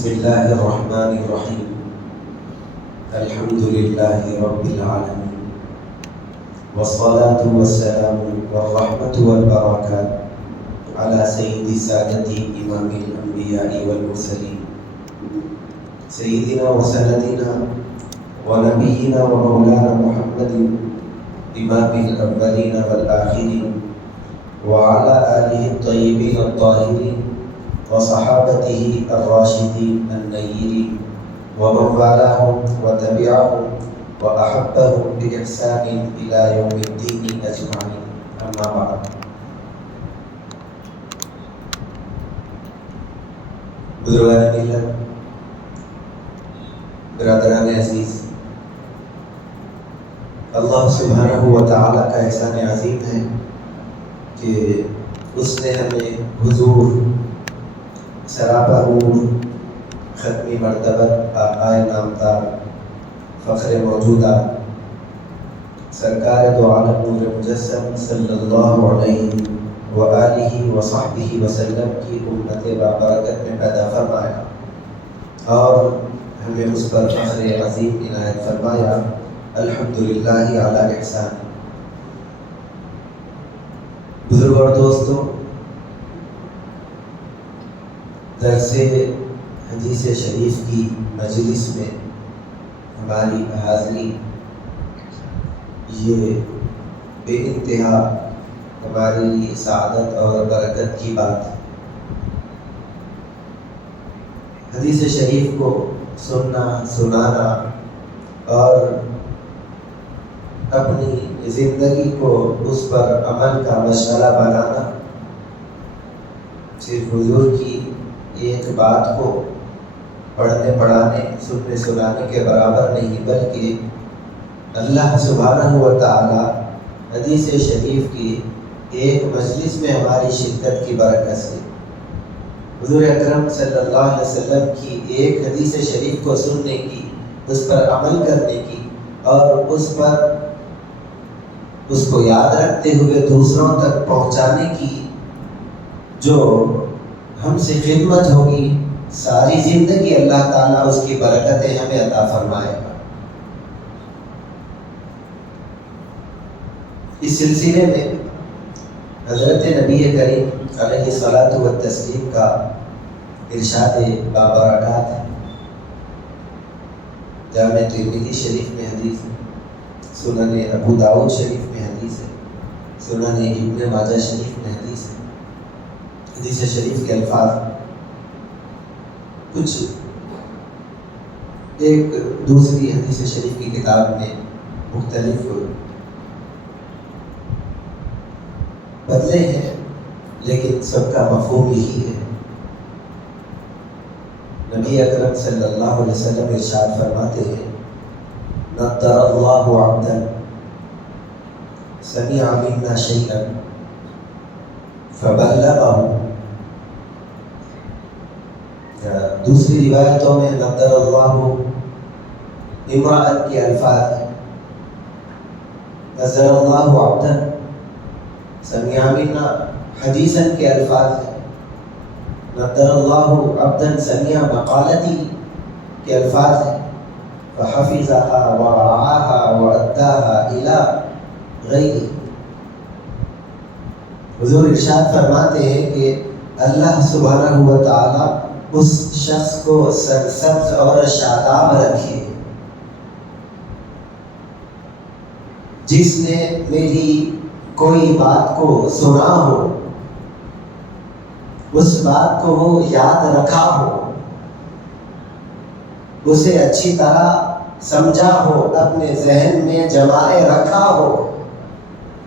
بسم الله الرحمن الرحيم. الحمد لله رب العالمين، والصلاة والسلام والرحمة والبركات على سيد سادة إمام الأنبياء والمرسلين سيدنا وسندنا ونبينا ومولانا محمد إمام الأولين والآخرين وعلى آله الطيبين الطاهرين وصحابته الراشدين النيرين ومن والاهم وتبعهم وأحبهم بإحسان إلى يوم الدين أجمعين. أما بعد. بزرگان ملت، برادران عزیز، اللہ سبحانہ و تعالیٰ کا احسان عظیم ہے کہ اس نے ہمیں حضور سراپا نور ختمی مرتبت آقائے نامدار فخر موجودہ سرکار دو عالم نور مجسم صلی اللہ علیہ وآلہ وصحبہ وسلم کی امت بابرکت میں پیدا فرمایا اور ہمیں اس پر فخر عظیم عنایت فرمایا. الحمدللہ علی احسان. بزرگ اور دوستوں، درس حدیث شریف کی مجلس میں ہماری حاضری یہ بے انتہا ہمارے لیے سعادت اور برکت کی بات ہے. حدیث شریف کو سننا، سنانا اور اپنی زندگی کو اس پر عمل کا مشغلہ بنانا صرف حضور کی ایک بات کو پڑھنے پڑھانے، سننے سنانے کے برابر نہیں، بلکہ اللہ سبحانہ و تعالی حدیث شریف کی ایک مجلس میں ہماری شرکت کی برکت سے حضور اکرم صلی اللہ علیہ وسلم کی ایک حدیث شریف کو سننے کی، اس پر عمل کرنے کی اور اس کو یاد رکھتے ہوئے دوسروں تک پہنچانے کی جو ہم سے خدمت ہوگی، ساری زندگی اللہ تعالیٰ اس کی برکتیں ہمیں عطا فرمائے گا. اس سلسلے میں حضرت نبی کریم علیہ الصلاۃ والتسلیم کا ارشاد بابرکات ہے. جامع ترمذی شریف میں حدیث ہے، سنن ابو داؤد شریف میں حدیث ہے، سنن ابن ماجہ شریف میں حدیث ہے. حدیث شریف کے الفاظ کچھ ایک دوسری حدیث شریف کی کتاب میں مختلف بدلے ہیں، لیکن سب کا مفہوم یہی ہے. نبی اکرم صلی اللہ علیہ وسلم ارشاد فرماتے ہیں: نضر اللہ عبدا سمع منا شیئا فبلغه. دوسری روایتوں میں نضر اللہ امرأ کے الفاظ ہیں، نضر اللہ عبدا سمع منا حدیثا کے الفاظ ہیں، نضر اللہ عبدا سمع مقالتی کے الفاظ ہیں، فحفظها ورعاها وأداها إلى غیرہ. حضور ارشاد فرماتے ہیں کہ اللہ سبحانہ و تعالی اس شخص کو سرسبز اور شاداب رکھے جس نے میری کوئی بات کو سنا ہو، اس بات کو وہ یاد رکھا ہو، اسے اچھی طرح سمجھا ہو، اپنے ذہن میں جمائے رکھا ہو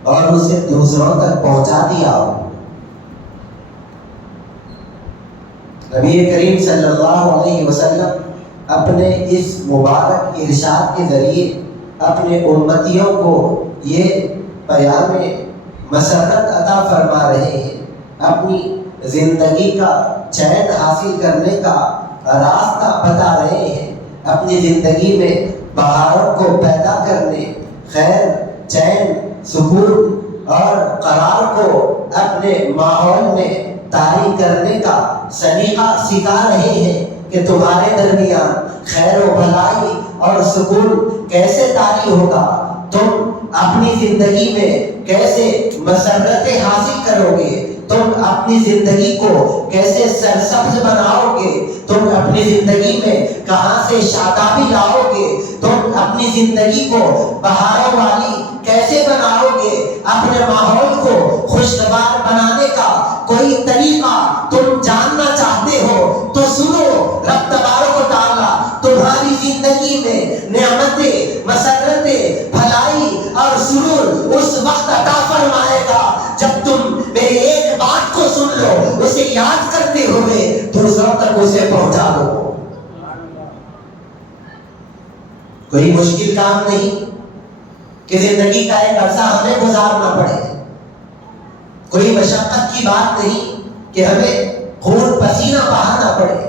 اور اسے دوسروں تک پہنچا دیا ہو. نبی کریم صلی اللہ علیہ وسلم اپنے اس مبارک ارشاد کے ذریعے اپنے امتیوں کو یہ پیام مسرت عطا فرما رہے ہیں، اپنی زندگی کا چین حاصل کرنے کا راستہ بتا رہے ہیں، اپنی زندگی میں بہاروں کو پیدا کرنے، خیر، چین، سکون اور قرار کو اپنے ماحول میں طاری کرنے کا سلیقہ سکھا رہے ہیں کہ تمہارے درمیان خیر و بھلائی اور سکون کیسے طاری ہوگا، تم اپنی زندگی میں کیسے مسرتیں حاصل کرو گے، تم اپنی زندگی کو کیسے سرسبز بناؤ گے، تم اپنی زندگی میں کہاں سے شادابی لاؤ گے، تم اپنی زندگی کو بہاروں والی کیسے بناؤ گے، اپنے ماحول کو خوشگوار بنانے کا کوئی طریقہ تم جاننا چاہتے ہو تو سنو، رب تبارک و تعالیٰ تمہاری زندگی میں نعمتیں، مسرتیں، بھلائی اور سرور اس وقت عطا فرمائے گا جب تم میری ایک بات کو سن لو، اسے یاد کرتے ہوئے دوسروں تک اسے پہنچا دو۔ کوئی مشکل کام نہیں کہ زندگی کا ایک عرصہ ہمیں گزارنا پڑے، کوئی مشقت کی بات نہیں کہ ہمیں خون پسینہ بہانا پڑے،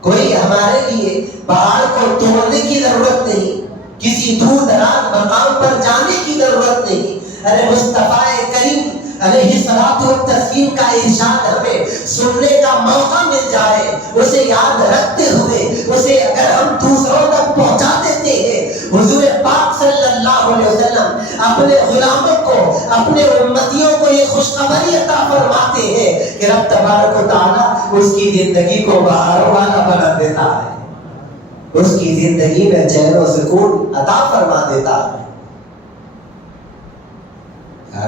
کوئی ہمارے لیے پہاڑ کو توڑنے کی ضرورت نہیں، کسی دور دراز مقام پر جانے کی ضرورت نہیں۔ ارے مصطفیٰ کریم علیہ الصلوۃ والتسلیم کا ارشاد ہمیں سننے کا موقع مل جائے، اسے یاد رکھتے ہوئے اسے اگر ہم دوسروں تک پہنچا دیتے ہیں، حضور پاک صلی اللہ علیہ وسلم اپنے غلاموں کو، اپنے امتیوں کو یہ خوشخبری عطا فرماتے ہیں کہ رب تبارک و تعالیٰ اس کی زندگی کو بہاروں والا بنا دیتا ہے، اس کی زندگی میں چین و سکون عطا فرما دیتا ہے۔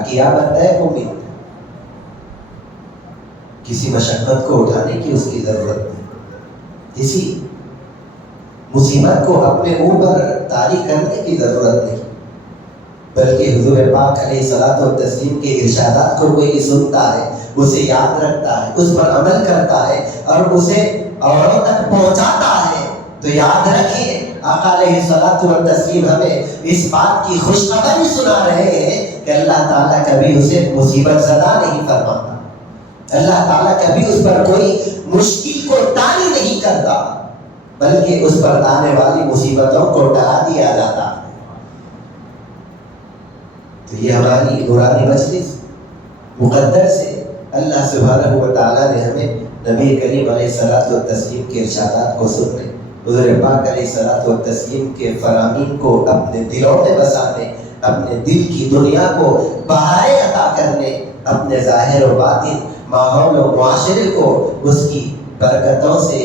کیا بنتا ہے مومن، کسی مشقت کو اٹھانے کی اس کی ضرورت نہیں، کسی مصیبت کو اپنے اوپر طاری کرنے کی ضرورت نہیں، بلکہ حضور پاک علیہ الصلوۃ والتسلیم کے ارشادات کو کوئی سنتا ہے، اسے یاد رکھتا ہے، اس پر عمل کرتا ہے اور اسے اوروں تک پہنچاتا ہے، تو یاد رکھیں آقا علیہ الصلوۃ والتسلیم ہمیں اس بات کی خوشخبری سنا رہے ہیں کہ اللہ تعالیٰ کبھی اسے مصیبت زدہ نہیں فرماتا، اللہ تعالیٰ کبھی اس پر کوئی مشکل کو طاری نہیں کرتا، بلکہ اس پر آنے والی مصیبتوں کو ٹلا دیا جاتا ہے۔ تو یہ ہماری نورانی مجلس مقدر سے اللہ سبحانہ و تعالیٰ نے ہمیں نبی کریم علیہ الصلوۃ والتسلیم کے ارشادات کو سننے، حضور پاک علیہ الصلوۃ والتسلیم کے فرامین کو اپنے دلوں میں بسانے، اپنے دل کی دنیا کو بہاریں عطا کرنے، اپنے ظاہر و باطن ماحول و معاشرے کو اس کی برکتوں سے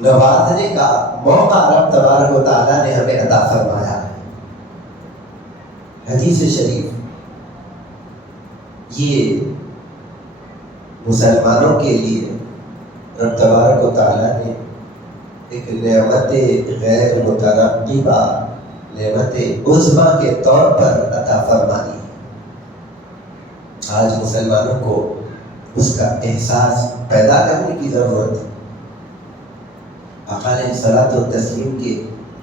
نوازنے کا موقع رب تبارک و تعالیٰ نے ہمیں عطا فرمایا ہے۔ حدیث شریف یہ مسلمانوں کے لیے رب تبارک و تعالیٰ نے ایک نعمت غیر مترقبہ، نعمت عظمیٰ کے طور پر عطا فرمائی ہے۔ آج مسلمانوں کو اس کا احساس پیدا کرنے کی ضرورت ہے، آقا علیہ الصلوۃ والتسلیم کے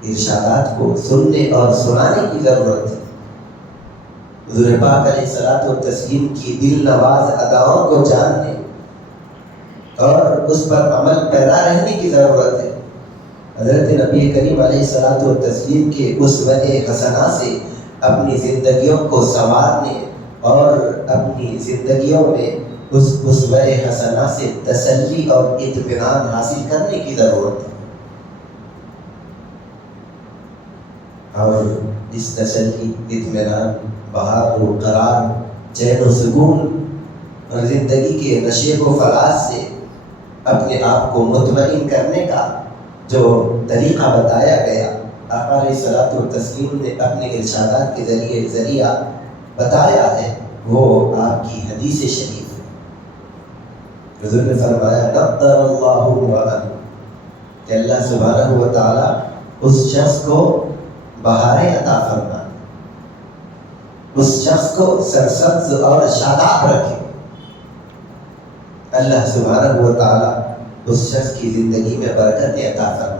ارشادات کو سننے اور سنانے کی ضرورت ہے، حضور پاک علیہ الصلوۃ والتسلیم کی دل نواز اداؤں کو جاننے اور اس پر عمل پیرا رہنے کی ضرورت ہے۔ حضرت نبی کریم علیہ الصلوۃ والتسلیم کے اسوہ حسنہ سے اپنی زندگیوں کو سنوارنے اور اپنی زندگیوں میں اس اسوہ حسنہ سے تسلی اور اطمینان حاصل کرنے کی ضرورت ہے، اور اس تسلی، اطمینان، بہار و قرار، چین و سکون اور زندگی کے نشیب و فراز سے اپنے آپ کو مطمئن کرنے کا جو طریقہ بتایا گیا، آقا علیہ الصلوۃ والتسلیم نے اپنے ارشادات کے ذریعہ بتایا ہے، وہ آپ کی حدیث شریف ہے۔ حضور نے فرمایا نضر اللہ امرأً، کہ اللہ سبحانہ و تعالیٰ اس شخص کو بہاریں عطا فرمائے، اس شخص کو سرسبز اور شاداب رکھے، اللہ سبحانہ و تعالیٰ اس شخص کی زندگی میں برکت عطا فرمائے۔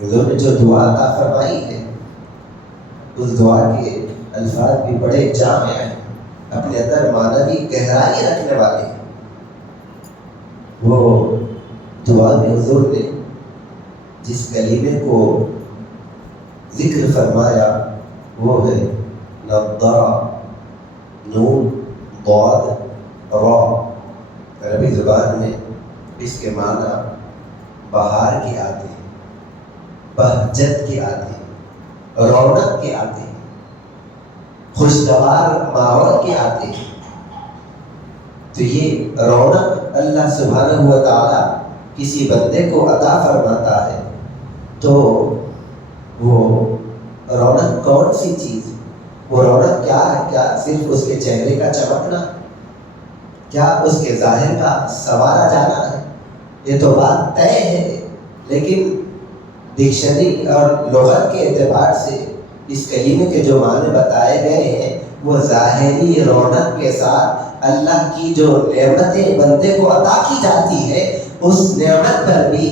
حضور نے جو دعا عطا فرمائی ہے، اس دعا کے الفاظ بھی بڑے جامع ہیں، اپنے اندر معنوی گہرائی رکھنے والے ہیں۔ وہ دعا میں حضور نے جس کلمے کو ذکر فرمایا وہ ہے نضر، نون، ضاد، را۔ عربی زبان میں اس کے معنی بہار کے آتے ہیں، بہجت کے آتے ہیں، رونق کے آتے ہیں، خوشگوار ماحول کے آتے ہیں. تو یہ رونق اللہ سبحانہ و تعالیٰ کسی بندے کو عطا فرماتا ہے تو وہ رونق کون سی چیز ہے؟ وہ رونق کیا ہے؟ کیا صرف اس کے چہرے کا چمکنا؟ کیا اس کے ظاہر کا سنوارا جانا ہے؟ یہ تو بات طے ہے، لیکن ڈکشنری اور لغت کے اعتبار سے اس کلمے کے جو معنی بتائے گئے ہیں وہ ظاہری رونق کے ساتھ اللہ کی جو نعمتیں بندے کو عطا کی جاتی ہے اس نعمت پر بھی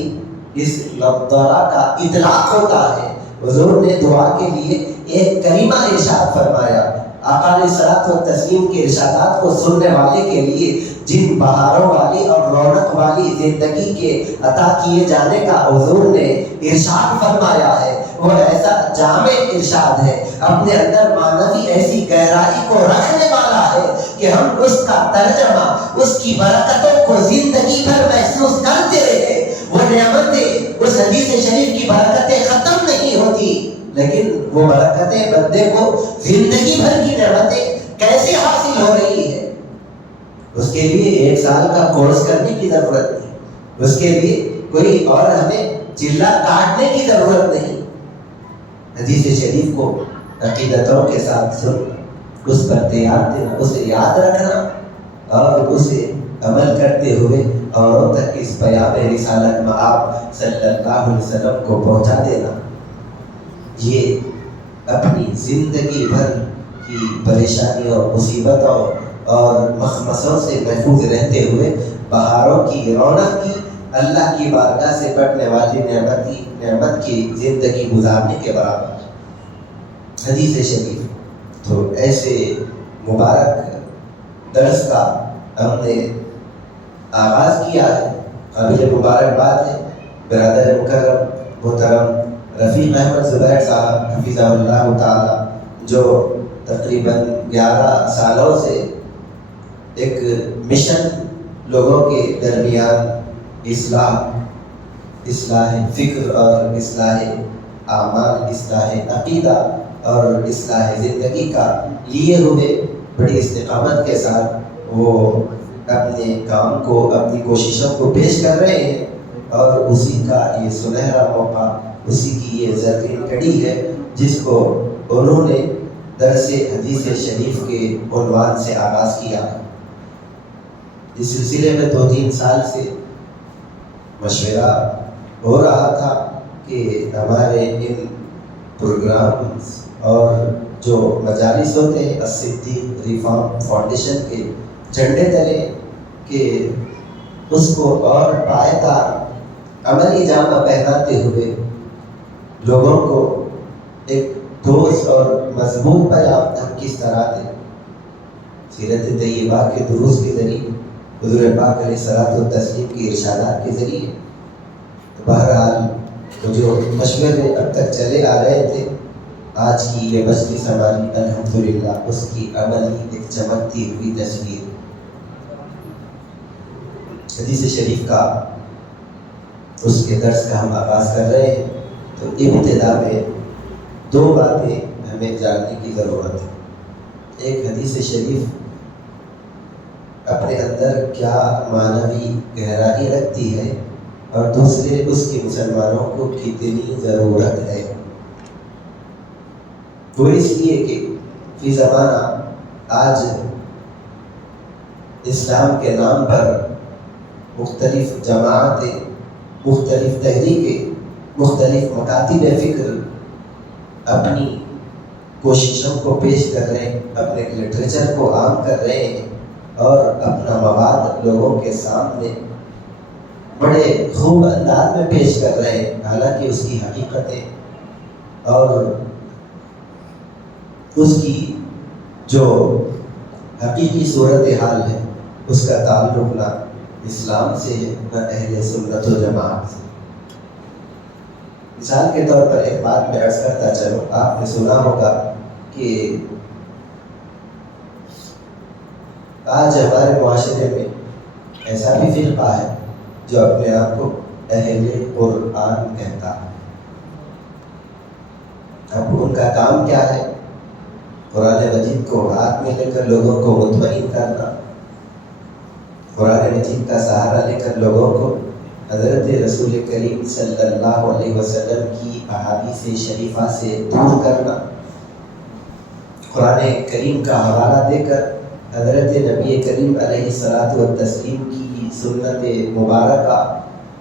اس نظارہ کا اطلاق ہوتا ہے. حضور نے دعا کے لیے ایک کریمہ ارشاد فرمایا. آقا علیہ الصلوۃ والتسلیم کے ارشادات کو سننے والے کے لیے جن بہاروں والی اور رونق والی زندگی کے عطا کیے جانے کا حضور نے ارشاد فرمایا ہے وہ ایسا جامع ارشاد ہے، اپنے اندر معنوی ایسی گہرائی کو رکھنے والا ہے کہ ہم اس کا ترجمہ، اس کی برکتوں کو زندگی بھر محسوس کرتے رہے. وہ نعمتیں، اس حدیث شریف کی برکتیں ختم نہیں ہوتی، لیکن وہ برکتیں بندے کو زندگی بھر کی نعمتیں کیسے حاصل ہو رہی ہے. اس کے لیے 1 سال کا کورس کرنے کی ضرورت نہیں، اس کے لیے کوئی اور ہمیں چلا کاٹنے کی ضرورت نہیں. حدیث شریف کو عقیدتوں کے ساتھ سننا، اس پر تیار دینا، اسے یاد رکھنا اور اسے عمل کرتے ہوئے اوروں تک اس پیام رسالت مآب صلی اللہ علیہ وسلم کو پہنچا دینا، یہ اپنی زندگی بھر کی پریشانیوں، مصیبتوں اور مخمصوں سے محفوظ رہتے ہوئے بہاروں کی رونق کی، اللہ کی بارگاہ سے بڑھنے والی نعمت کی زندگی گزارنے کے برابر. حدیث شریف تو ایسے مبارک درس کا ہم نے آغاز کیا ہے. قابل مبارکباد ہے برادر مکرم محترم رفیق احمد زبیر صاحب حفظہ اللہ تعالی، جو تقریباً 11 سالوں سے ایک مشن لوگوں کے درمیان اصلاح فکر اور اصلاح اعمال، اصلاح عقیدہ اور اصلاح زندگی کا لیے ہوئے بڑی استقامت کے ساتھ وہ اپنے کام کو، اپنی کوششوں کو پیش کر رہے ہیں، اور اسی کا یہ سنہرا موقع، اسی کی یہ زرین کڑی ہے جس کو انہوں نے درس حدیث شریف کے عنوان سے آغاز کیا. اس سلسلے میں 2-3 سال سے مشورہ ہو رہا تھا کہ ہمارے ان پروگرامز اور جو مجالس ہوتے ہیں الصدیق ریفارم فاؤنڈیشن کے جھنڈے تلے کہ اس کو اور پائیدار عملی جامہ پہناتے ہوئے لوگوں کو ایک ٹھوس اور مضبوط پیغام ہم کس طرح دیں. سیرت طیبہ کے دروس کے ذریعے، حضور پاک علیہ الصلوۃ والتسلیم کی ارشادات کے ذریعے. بہرحال وہ جو مشورے اب تک چلے آ رہے تھے، آج کی یہ مجلس ہماری الحمدللہ اس کی عملی ایک چمکتی ہوئی تصویر. حدیث شریف کا اس کے درس کا ہم آغاز کر رہے ہیں، تو ابتدا میں 2 باتیں ہمیں جاننے کی ضرورت ہے. ایک، حدیث شریف اپنے اندر کیا معنوی گہرائی رکھتی ہے، اور دوسرے اس کی مسلمانوں کو کتنی ضرورت ہے. وہ اس لیے کہ فی زمانہ آج اسلام کے نام پر مختلف جماعتیں، مختلف تحریکیں، مختلف مکاتب فکر اپنی کوششوں کو پیش کر رہے ہیں، اپنے لٹریچر کو عام کر رہے ہیں اور اپنا مواد لوگوں کے سامنے بڑے خوب انداز میں پیش کر رہے ہیں، حالانکہ اس کی حقیقتیں اور اس کی جو حقیقی صورتحال ہے اس کا تعلق نہ اسلام سے ہے نہ اہل سنت و جماعت سے. مثال کے طور پر ایک بات میں عرض کرتا چلوں، آپ نے سنا ہوگا کہ آج ہمارے معاشرے میں ایسا بھی فرقہ ہے جو اپنے آپ کو اہل قرآن کہتا ہے۔ اب ان کا کام کیا ہے؟ قرآن مجید کو ہاتھ میں لے کر لوگوں کو مطمئن کرنا، قرآن مجید کا سہارا لے کر لوگوں کو حضرت رسول کریم صلی اللہ علیہ وسلم کی احادیث شریفہ سے دور کرنا، قرآن کریم کا حوالہ دے کر حضرت نبی کریم علیہ الصلاۃ والتسلیم کی سنت مبارکہ،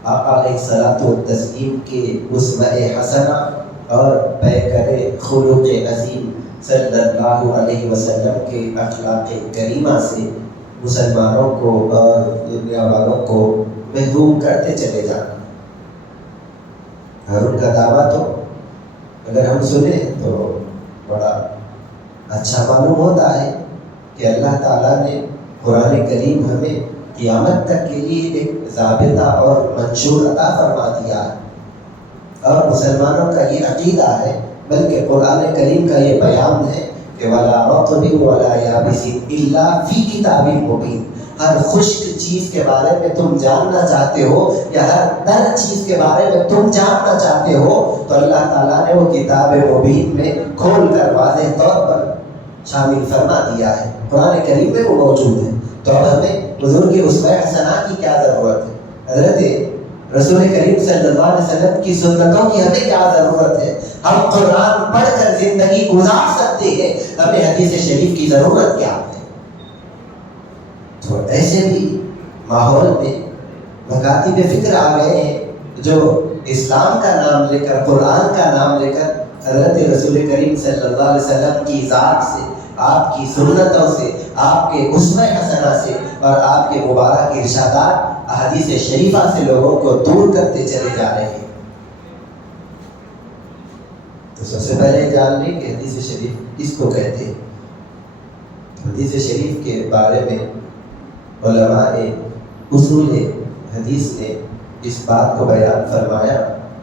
آقا علیہ الصلاۃ والتسلیم کے اسوہ حسنہ اور پیکر خلق عظیم صلی اللہ علیہ وسلم کے اخلاق کریمہ سے مسلمانوں کو اور دنیا والوں کو محروم کرتے چلے جانا۔ اور ان کا دعویٰ تو اگر ہم سنیں تو بڑا اچھا معلوم ہوتا ہے کہ اللہ تعالیٰ نے قرآن کریم ہمیں قیامت تک کے لیے ایک ضابطہ اور منشور عطا فرما دیا ہے، اور مسلمانوں کا یہ عقیدہ ہے، بلکہ قرآن کریم کا یہ بیان ہے کہ وَلَا رَطْبٍ وَلَا يَابِسٍ إِلَّا فِي كِتَابٍ مُبِينٍ۔ ہر خشک چیز کے بارے میں تم جاننا چاہتے ہو یا ہر تر چیز کے بارے میں تم جاننا چاہتے ہو تو اللہ تعالیٰ نے وہ کتاب مبین میں کھول کر واضح طور پر شامل فرما دیا ہے، قرآن کریم میں وہ موجود ہے۔ تو اب ہمیں حضور کی اسوہ حسنہ کی کیا ضرورت ہے؟ حضرت رسول کریم صلی اللہ علیہ وسلم کی سنتوں کی ہمیں کیا ضرورت ہے؟ ہم قرآن پڑھ کر زندگی گزار سکتے ہیں، ہمیں حدیث شریف کی ضرورت کیا ہے؟ تو ایسے بھی ماحول میں مکاتب فکر آ گئے ہیں جو اسلام کا نام لے کر، قرآن کا نام لے کر حضرت رسول کریم صلی اللہ علیہ وسلم کی ذات سے، آپ کی سنتوں سے، آپ کے اسوہ حسنہ سے اور آپ کے مبارک ارشادات احادیث شریفہ سے لوگوں کو دور کرتے چلے جا رہے ہیں۔ تو سب سے پہلے جان لیں کہ حدیث شریف کس کو کہتے ہیں۔ حدیث شریف کے بارے میں علماء اصول حدیث نے اس بات کو بیان فرمایا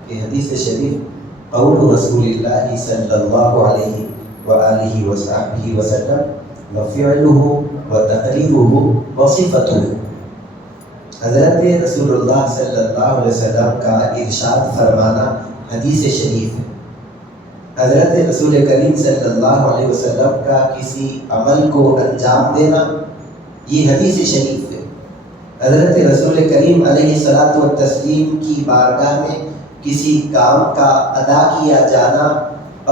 کہ حدیث شریف قول رسول اللہ صلی اللہ علیہ وآلہ وصحبہ وسلم وفعلہ وتقریرہ وصفۃہ۔ حضرت رسول اللہ صلی اللہ علیہ وسلم کا ارشاد فرمانا حدیث شریف ہے۔ حضرت رسول کریم صلی اللہ علیہ وسلم کا کسی عمل کو انجام دینا یہ حدیث شریف ہے۔ حضرت رسول کریم علیہ الصلاۃ والتسلیم کی بارگاہ میں کسی کام کا ادا کیا جانا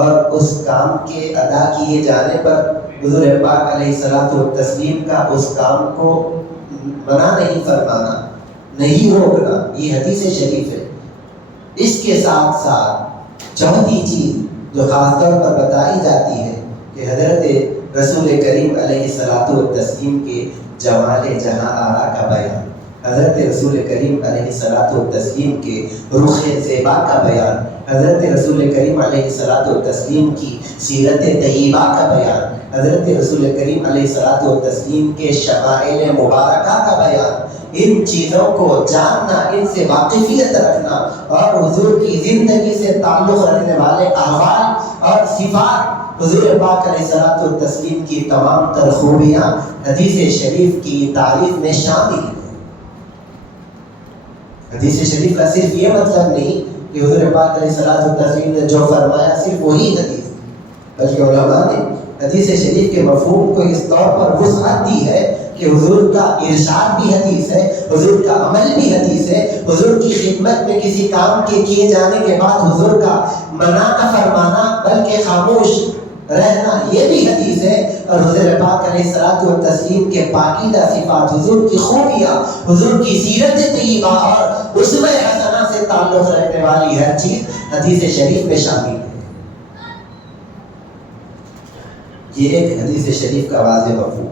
اور اس کام کے ادا کیے جانے پر حضور پاک علیہ الصلاۃ والتسلیم کا اس کام کو منع نہیں فرمانا، نہیں روکنا، یہ حدیث شریف ہے۔ اس کے ساتھ ساتھ چوتھی چیز جو خاص طور پر بتائی جاتی ہے کہ حضرت رسول کریم علیہ الصلاۃ والتسلیم کے جمال جہاں آرا کا بیان، حضرت رسول کریم علیہ الصلاۃ والتسلیم کے رخ زیبا کا بیان، حضرت رسول کریم علیہ الصلاۃ والتسلیم کی سیرت طیبہ کا بیان، حضرت رسول کریم علیہ الصلاۃ والتسلیم کے شمائل مبارکہ کا بیان، ان چیزوں کو جاننا، ان سے واقفیت رکھنا اور حضور کی زندگی سے تعلق رکھنے والے احوال اور صفات، حضور پاک علیہ الصلاۃ والتسلیم کی تمام تر خوبیاں حدیث شریف کی تعریف میں شامل ہیں۔ حدیث شریف کا صرف یہ مطلب نہیں کہ حضور پاک علیہ الصلاۃ والتسلیم نے جو فرمایا صرف وہی حدیث، بلکہ علماء نے حدیث شریف کے مفہوم کو اس طور پر وسعت دی ہے کہ حضور کا ارشاد بھی حدیث ہے، حضور کا عمل بھی حدیث ہے، حضور کی خدمت میں کسی کام کے کیے جانے کے بعد حضور کا منع نہ فرمانا بلکہ خاموش رہنا یہ بھی حدیث ہے، اور حضور پاک علیہ الصلاۃ والتسلیم کے پاکیزہ صفات، حضور کی خوبیاں، حضور کی سیرت طیبہ اور اسوہ حسنہ سے تعلق رکھنے والی ہر چیز حدیث شریف میں شامل ہے۔ یہ ایک حدیث شریف کا واضح مفہوم۔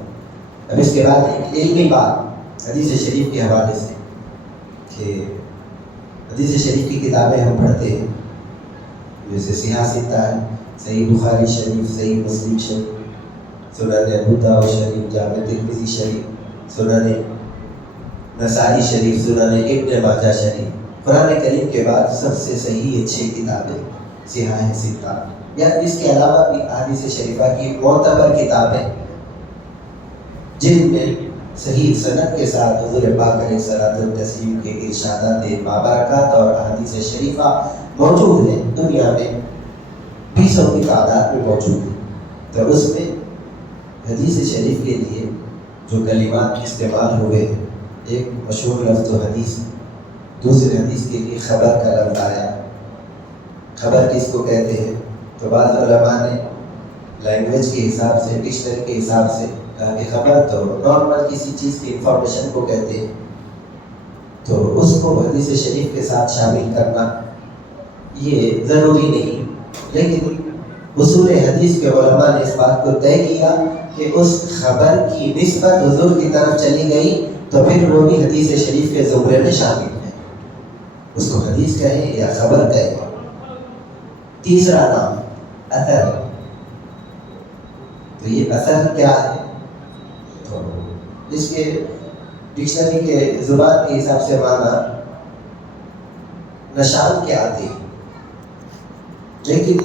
اب اس کے بعد ایک علمی بات حدیث شریف کے حوالے سے کہ حدیث شریف کی کتابیں ہم پڑھتے ہیں، جیسے صحیح ستہ ہے، صحیح بخاری شریف، صحیح مسلم شریف، سنن ابو داؤد شریف، جامع ترمذی شریف، سنن نسائی شریف، سنن ابن ماجہ شریف۔ قرآن کریم کے بعد سب سے صحیح 6 کتابیں صحیح ستہ، یا اس کے علاوہ بھی احادیث شریفہ کی معتبر کتابیں جن میں صحیح سند کے ساتھ حضور پاک علیہ الصلوۃ والتسلیم کے ارشادات بابرکات اور احادیث شریفہ موجود ہیں، دنیا میں بیسوں کی تعداد میں موجود ہے۔ تو اس میں حدیث شریف کے لیے جو کلمات استعمال ہوئے ہیں، ایک مشہور لفظ و حدیث، دوسرے حدیث کے لیے خبر کا لفظ آیا۔ خبر کس کو کہتے ہیں؟ تو بعض علماء نے لینگویج کے حساب سے، ڈکشنری کے حساب سے کہا کہ خبر تو نارمل کسی چیز کی انفارمیشن کو کہتے ہیں، تو اس کو حدیث شریف کے ساتھ شامل کرنا یہ ضروری نہیں، لیکن اصول حدیث کے علماء نے اس بات کو طے کیا کہ اس خبر کی نسبت حضور کی طرف چلی گئی تو پھر وہ بھی حدیث شریف کے زمرے میں شامل ہے، اس کو حدیث کہیں یا خبر کہیں۔ تیسرا نام اثر، تو یہ اثر کیا ہے؟ تو اس کے ڈکشنری کے زبان کے حساب سے معنی نشان کے آتے ہیں، لیکن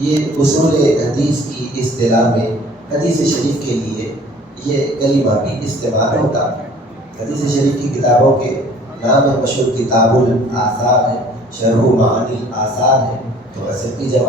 یہ اصول حدیث کی اصطلاح میں حدیث شریف کے لیے یہ کلمہ بھی استعمال ہوتا ہے۔ حدیث شریف کی کتابوں کے نام مشہور کتاب الآثار ہے، شرح معانی آثار ہے، تو اثر کی جمع